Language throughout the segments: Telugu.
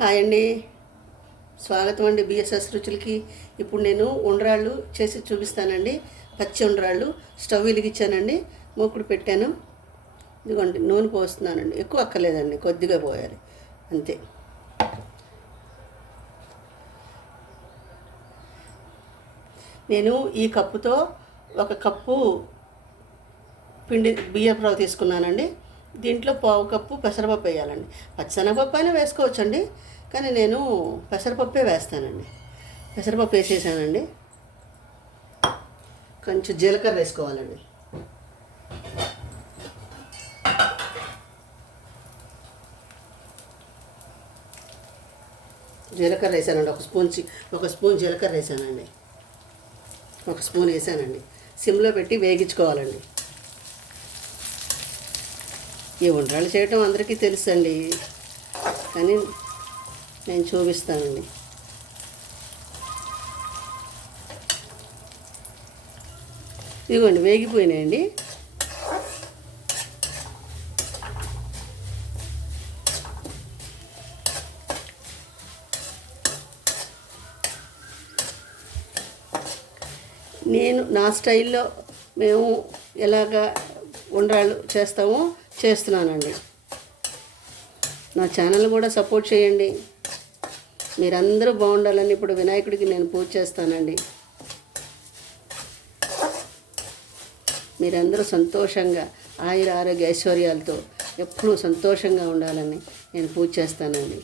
హాయ్ అండి, స్వాగతం అండి బిఎస్ఎస్ రుచులకి. ఇప్పుడు నేను ఉండ్రాళ్ళు చేసి చూపిస్తానండి. పచ్చి ఉండ్రాళ్ళు స్టవ్ వెలిగించానండి, మూకుడు పెట్టాను. ఇదిగోండి నూనె పోస్తున్నానండి. ఎక్కువ అక్కర్లేదండి, కొద్దిగా పోయాలి అంతే. నేను ఈ కప్పుతో ఒక కప్పు బియ్యపు రవ్వ తీసుకున్నానండి. దీంట్లో పావు కప్పు పెసరపప్పు వేయాలండి. పచ్చనగపప్పు అయినా వేసుకోవచ్చండి, కానీ నేను పెసరపప్పే వేస్తానండి. పెసరపప్పు వేసేసానండి. కొంచెం జీలకర్ర వేసుకోవాలండి. జీలకర్ర వేసానండి. ఒక స్పూన్ జీలకర్ర వేసానండి. ఒక స్పూన్ వేసానండి. సిమ్లో పెట్టి వేగించుకోవాలండి. ఈ ఉండ్రాళ్ళు చేయటం అందరికీ తెలుసండి, కానీ నేను చూపిస్తానండి. ఇదిగోండి వేగిపోయినాయండి. నేను నా స్టైల్లో మేము ఎలాగా ఉండ్రాళ్ళు చేస్తామో చేస్తున్నానండి. నా ఛానల్ కూడా సపోర్ట్ చేయండి. మీరందరూ బాగుండాలని ఇప్పుడు వినాయకుడికి నేను పూజ చేస్తానండి. మీరందరూ సంతోషంగా ఆయుర ఆరోగ్య ఐశ్వర్యాలతో ఎప్పుడూ సంతోషంగా ఉండాలని నేను పూజ చేస్తానండి.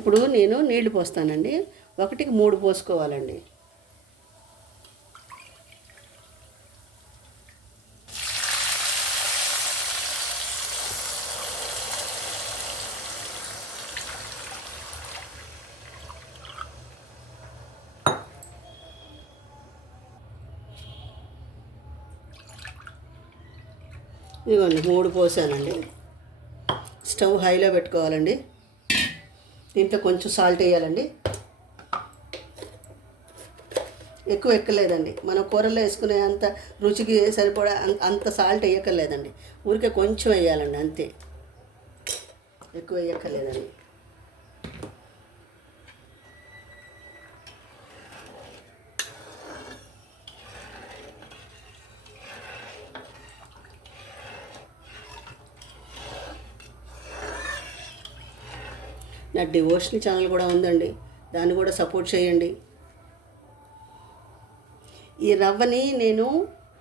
ఇప్పుడు నేను నీళ్లు పోస్తానండి. 1కి 3 పోసుకోవాలండి. ఇదిగోండి 3 పోసానండి. స్టవ్ హైలో పెట్టుకోవాలండి. దీంట్లో కొంచెం సాల్ట్ వేయాలండి. ఎక్కువ ఎక్కలేదండి. మనం కూరలో వేసుకునే అంత రుచికి సరిపడా అంత సాల్ట్ వేయక్కర్లేదండి. ఊరికే కొంచెం వేయాలండి అంతే, ఎక్కువ వేయక్కర్లేదండి. నా డివోషనల్ ఛానల్ కూడా ఉందండి, దాన్ని కూడా సపోర్ట్ చేయండి. ఈ రవ్వని నేను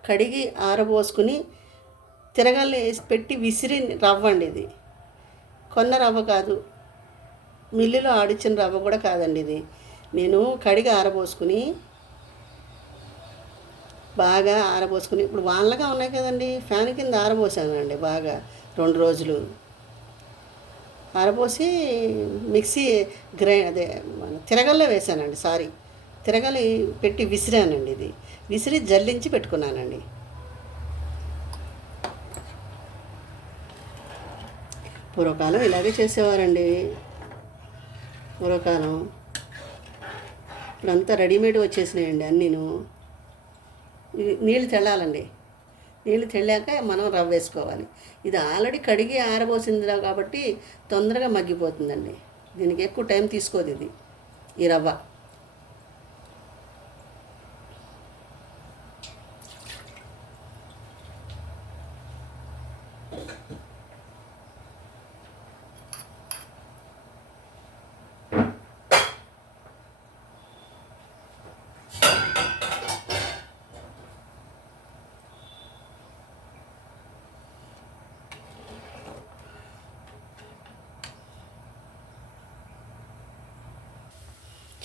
కడిగి ఆరబోసుకుని తిరగల్లో వేసి పెట్టి విసిరి రవ్వ అండి. ఇది కొన్న రవ్వ కాదు, మిల్లులో ఆడిచ్చిన రవ్వ కూడా కాదండి. ఇది నేను కడిగి ఆరబోసుకుని బాగా ఆరబోసుకుని, ఇప్పుడు వానలుగా ఉన్నాయి కదండి, ఫ్యాన్ కింద ఆరబోసానండి. బాగా 2 రోజులు ఆరబోసి మిక్సీ తిరగల్లో వేసానండి. తిరగలి పెట్టి విసిరానండి. ఇది విసిరి జల్లించి పెట్టుకున్నానండి. పూర్వకాలం ఇలాగే చేసేవారండి. పూర్వకాలం ఇప్పుడంతా రెడీమేడ్ వచ్చేసినాయండి అన్నీను. నీళ్ళు తెల్లాలండి. నీళ్ళు తెల్లాక మనం రవ్వ వేసుకోవాలి. ఇది ఆల్రెడీ కడిగి ఆరబోసింది కాబట్టి తొందరగా మగ్గిపోతుందండి. దీనికి ఎక్కువ టైం తీసుకోదు ఇది, ఈ రవ్వ.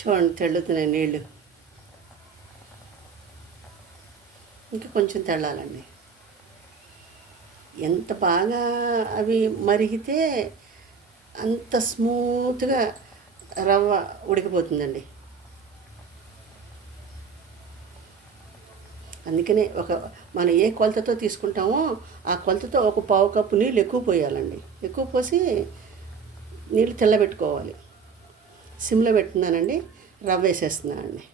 చూడండి తెల్లుతున్నాయి నీళ్ళు. ఇంకా కొంచెం తెల్లాలండి. ఎంత బాగా అవి మరిగితే అంత స్మూత్గా రవ్వ ఉడికిపోతుందండి. అందుకనే మనం ఏ కొలతతో తీసుకుంటామో ఆ కొలతతో ఒక పావు కప్పు నీళ్ళు ఎక్కువ పోయాలండి. ఎక్కువ పోసి నీళ్ళు తెల్లబెట్టుకోవాలి. సిమ్లో పెట్టున్నానండి. రవ్వ వేసేస్తున్నానండి.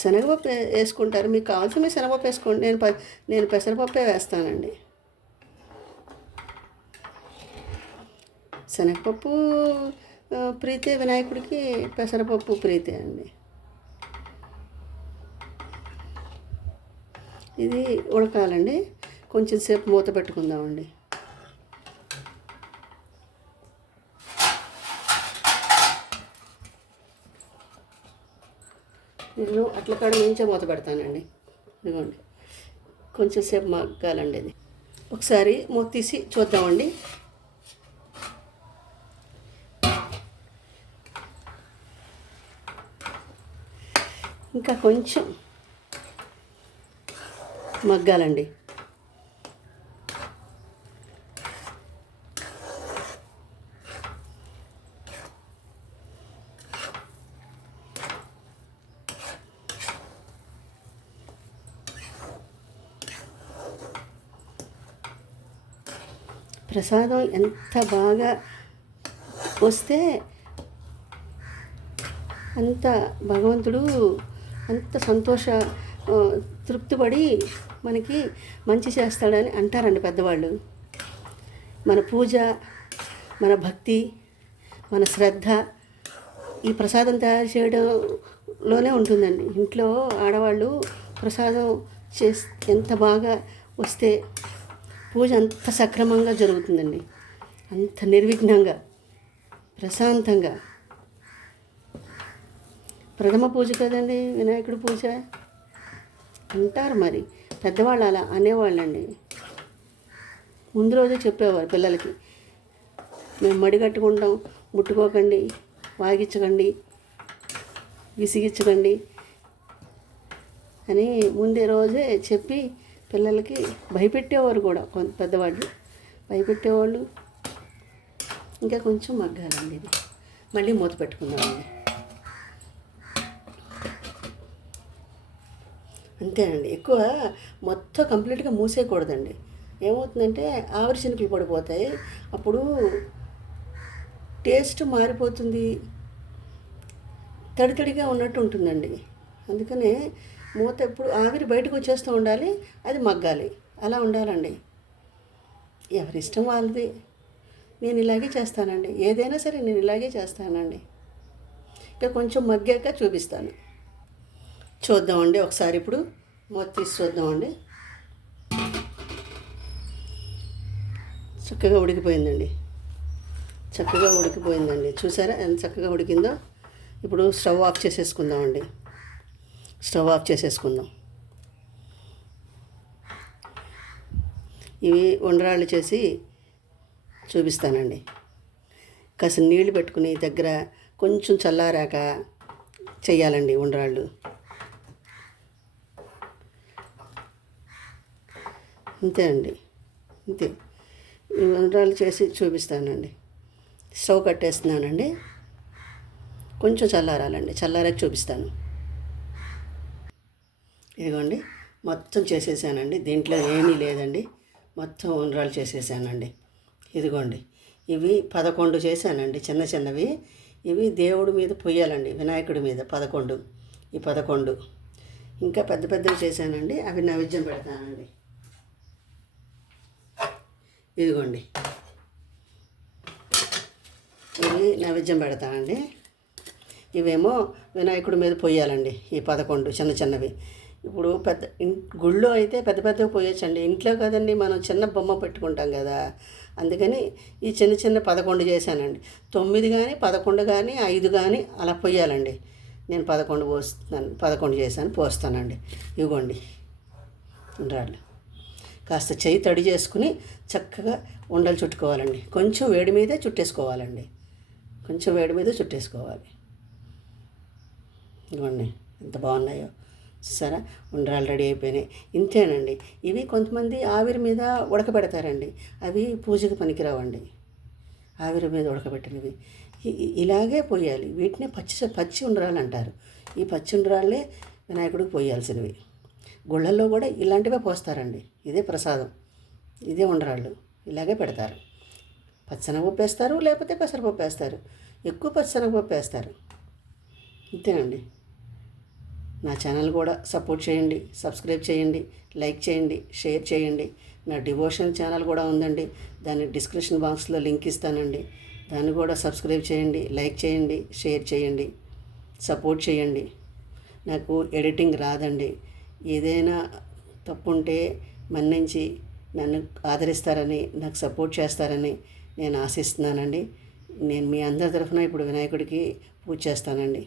శనగపప్పు వేసుకుంటారు, మీకు కావాల్సిన మీరు శనగపప్పు వేసుకోండి. నేను పెసరపప్పే వేస్తానండి. శనగపప్పు ప్రీతే వినాయకుడికి, పెసరపప్పు ప్రీతే అండి. ఇది ఉడకాలండి, కొంచెం సేపు మూత పెట్టుకుందామండి. నేను అట్ల కాడ నుంచే మూత పెడతానండి. ఇదిగోండి, కొంచెం సేపు మగ్గాలండి. ఇది ఒకసారి మూత తీసి చూద్దామండి. ఇంకా కొంచెం మగ్గాలండి. ప్రసాదం ఎంత బాగా వస్తే అంత భగవంతుడు అంత తృప్తిపడి మనకి మంచి చేస్తాడని అంటారండి పెద్దవాళ్ళు. మన పూజ, మన భక్తి, మన శ్రద్ధ ఈ ప్రసాదం తయారు చేయడంలోనే ఉంటుందండి. ఇంట్లో ఆడవాళ్ళు ప్రసాదం ఎంత బాగా వస్తే పూజ అంత సక్రమంగా జరుగుతుందండి, అంత నిర్విఘ్నంగా, ప్రశాంతంగా. ప్రథమ పూజ కదండి వినాయకుడి పూజ అంటారు. మరి పెద్దవాళ్ళు అలా అనేవాళ్ళండి. ముందు రోజే చెప్పేవారు పిల్లలకి, మేము మడిగట్టుకుంటాం, ముట్టుకోకండి, వాగించకండి, విసిగించకండి అని ముందే రోజే చెప్పి పిల్లలకి భయపెట్టేవారు కూడా. పెద్దవాళ్ళు భయపెట్టేవాళ్ళు. ఇంకా కొంచెం మగ్గాలండి. ఇది మళ్ళీ మూత పెట్టుకుందామండి. అంతేనండి, ఎక్కువ మొత్తం కంప్లీట్గా మూసేయకూడదండి. ఏమవుతుందంటే ఆవిరి చినుకులు పడిపోతాయి, అప్పుడు టేస్ట్ మారిపోతుంది, తడితడిగా ఉన్నట్టు ఉంటుందండి. అందుకనే మూత ఎప్పుడు ఆవిరి బయటకు వచ్చేస్తూ ఉండాలి, అది మగ్గాలి, అలా ఉండాలండి. ఎవరి ఇష్టం వాళ్ళది. నేను ఇలాగే చేస్తానండి, ఏదైనా సరే నేను ఇలాగే చేస్తానండి. ఇంకా కొంచెం మగ్గాక చూపిస్తాను. చూద్దామండి ఒకసారి. ఇప్పుడు మూత తీసి చూద్దామండి. చక్కగా ఉడికిపోయిందండి, చక్కగా ఉడికిపోయిందండి. చూసారా ఎంత చక్కగా ఉడికిందో. ఇప్పుడు స్టవ్ ఆఫ్ చేసేసుకుందామండి. స్టవ్ ఆఫ్ చేసేసుకుందాం. ఇవి ఉండ్రాళ్ళు చేసి చూపిస్తానండి. కాస్త నీళ్లు పెట్టుకుని దగ్గర కొంచెం చల్లారాక చెయ్యాలండి ఉండ్రాళ్ళు. అంతే అండి, అంతే. ఈ ఉండ్రాళ్ళు చేసి చూపిస్తానండి. స్టవ్ కట్టేస్తున్నానండి, కొంచెం చల్లారాలండి, చల్లారాక చూపిస్తాను. ఇదిగోండి మొత్తం చేసేసానండి, దీంట్లో ఏమీ లేదండి, మొత్తం ఉండ్రాళ్ళు చేసేసానండి. ఇదిగోండి ఇవి 11 చేశానండి, చిన్న చిన్నవి. ఇవి దేవుడి మీద పొయ్యాలండి, వినాయకుడి మీద 11. ఈ 11 ఇంకా పెద్ద పెద్దవి చేశానండి, అవి నైవేద్యం పెడతానండి. ఇదిగోండి ఇవి నైవేద్యం పెడతానండి. ఇవేమో వినాయకుడి మీద పొయ్యాలండి, ఈ 11 చిన్న చిన్నవి. ఇప్పుడు గుళ్ళో అయితే పెద్ద పెద్దవి పోయొచ్చండి, ఇంట్లో కదండి మనం చిన్న బొమ్మ పెట్టుకుంటాం కదా, అందుకని ఈ చిన్న చిన్న 11 చేశానండి. 9 కానీ 11 కానీ 5 కానీ అలా పొయ్యాలండి. నేను 11 చేశాను, పోస్తానండి. ఇవ్వండి ఉండ్రాళ్ళు. కాస్త చెయ్యి తడి చేసుకుని చక్కగా ఉండలు చుట్టుకోవాలండి. కొంచెం వేడి మీదే చుట్టేసుకోవాలండి, కొంచెం వేడి మీద చుట్టేసుకోవాలి. ఇవ్వండి ఎంత బాగున్నాయో సరే. ఉండ్రాలు రెడీ అయిపోయినాయి. ఇంతేనండి. ఇవి కొంతమంది ఆవిరి మీద ఉడకబెడతారండి, అవి పూజకు పనికిరావండి. ఆవిరి మీద ఉడకబెట్టినవి ఇలాగే పోయాలి. వీటినే పచ్చి ఉండ్రాలు అంటారు. ఈ పచ్చి ఉండ్రాళ్ళే వినాయకుడికి పోయాల్సినవి. గుళ్ళల్లో కూడా ఇలాంటివే పోస్తారండి. ఇదే ప్రసాదం, ఇదే ఉండ్రాళ్ళు, ఇలాగే పెడతారు. పచ్చనగపప్పు వేస్తారు, లేకపోతే పెసరపప్పు వేస్తారు. ఎక్కువ పచ్చనగపప్పు వేస్తారు. ఇంతేనండి. నా ఛానల్ కూడా సపోర్ట్ చేయండి, సబ్స్క్రైబ్ చేయండి, లైక్ చేయండి, షేర్ చేయండి. నా డివోషన్ ఛానల్ కూడా ఉందండి, దాని డిస్క్రిప్షన్ బాక్స్లో లింక్ ఇస్తానండి. దాన్ని కూడా సబ్స్క్రైబ్ చేయండి, లైక్ చేయండి, షేర్ చేయండి, సపోర్ట్ చేయండి. నాకు ఎడిటింగ్ రాదండి. ఏదైనా తప్పు ఉంటే మన్నించి నన్ను ఆదరిస్తారని, నాకు సపోర్ట్ చేస్తారని నేను ఆశిస్తున్నానండి. నేను మీ అందరి తరఫున ఇప్పుడు వినాయకుడికి పూజ చేస్తానండి.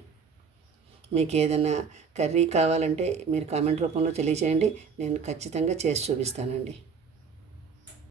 మీకు ఏదైనా కర్రీ కావాలంటే మీరు కామెంట్ రూపంలో తెలియచేయండి, నేను ఖచ్చితంగా చేసి చూపిస్తానండి.